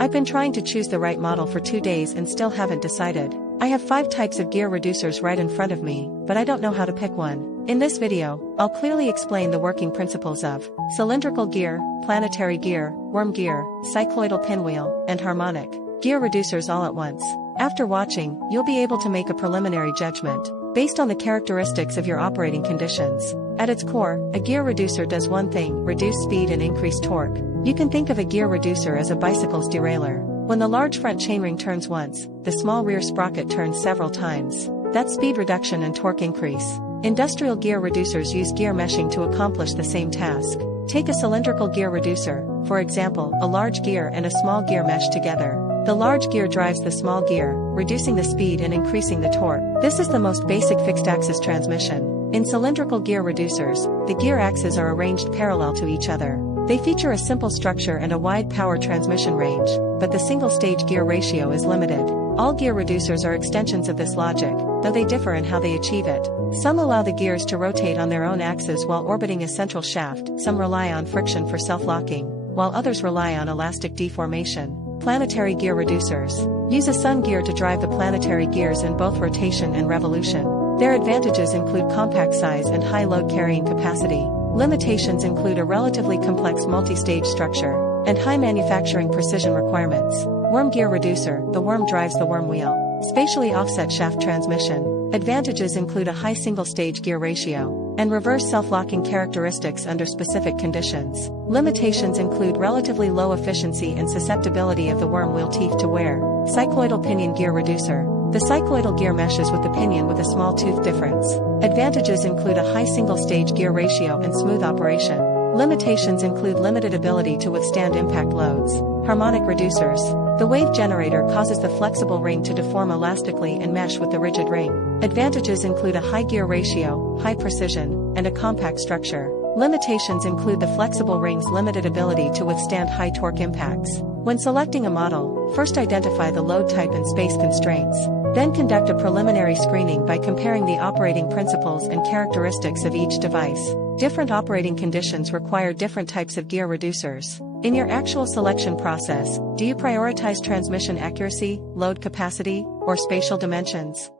I've been trying to choose the right model for 2 days and still haven't decided. I have 5 types of gear reducers right in front of me, but I don't know how to pick one. In this video, I'll clearly explain the working principles of cylindrical gear, planetary gear, worm gear, cycloidal pinwheel, and harmonic gear reducers all at once. After watching, you'll be able to make a preliminary judgment based on the characteristics of your operating conditions. At its core, a gear reducer does one thing: reduce speed and increase torque. You can think of a gear reducer as a bicycle's derailleur. When the large front chainring turns once, the small rear sprocket turns several times. That's speed reduction and torque increase. Industrial gear reducers use gear meshing to accomplish the same task. Take a cylindrical gear reducer, for example, a large gear and a small gear mesh together. The large gear drives the small gear, reducing the speed and increasing the torque. This is the most basic fixed-axis transmission. In cylindrical gear reducers, the gear axes are arranged parallel to each other. They feature a simple structure and a wide power transmission range, but the single-stage gear ratio is limited. All gear reducers are extensions of this logic, though they differ in how they achieve it. Some allow the gears to rotate on their own axes while orbiting a central shaft, some rely on friction for self-locking, while others rely on elastic deformation. Planetary gear reducers use a sun gear to drive the planetary gears in both rotation and revolution. Their advantages include compact size and high load carrying capacity. Limitations include a relatively complex multi-stage structure and high manufacturing precision requirements. Worm gear reducer: the worm drives the worm wheel. Spatially offset shaft transmission. Advantages include a high single-stage gear ratio and reverse self-locking characteristics under specific conditions. Limitations include relatively low efficiency and susceptibility of the worm wheel teeth to wear. Cycloidal pinion gear reducer. The cycloidal gear meshes with the pinion with a small tooth difference. Advantages include a high single-stage gear ratio and smooth operation. Limitations include limited ability to withstand impact loads. Harmonic reducers. The wave generator causes the flexible ring to deform elastically and mesh with the rigid ring. Advantages include a high gear ratio, high precision, and a compact structure. Limitations include the flexible ring's limited ability to withstand high torque impacts. When selecting a model, first identify the load type and space constraints. Then conduct a preliminary screening by comparing the operating principles and characteristics of each device. Different operating conditions require different types of gear reducers. In your actual selection process, do you prioritize transmission accuracy, load capacity, or spatial dimensions?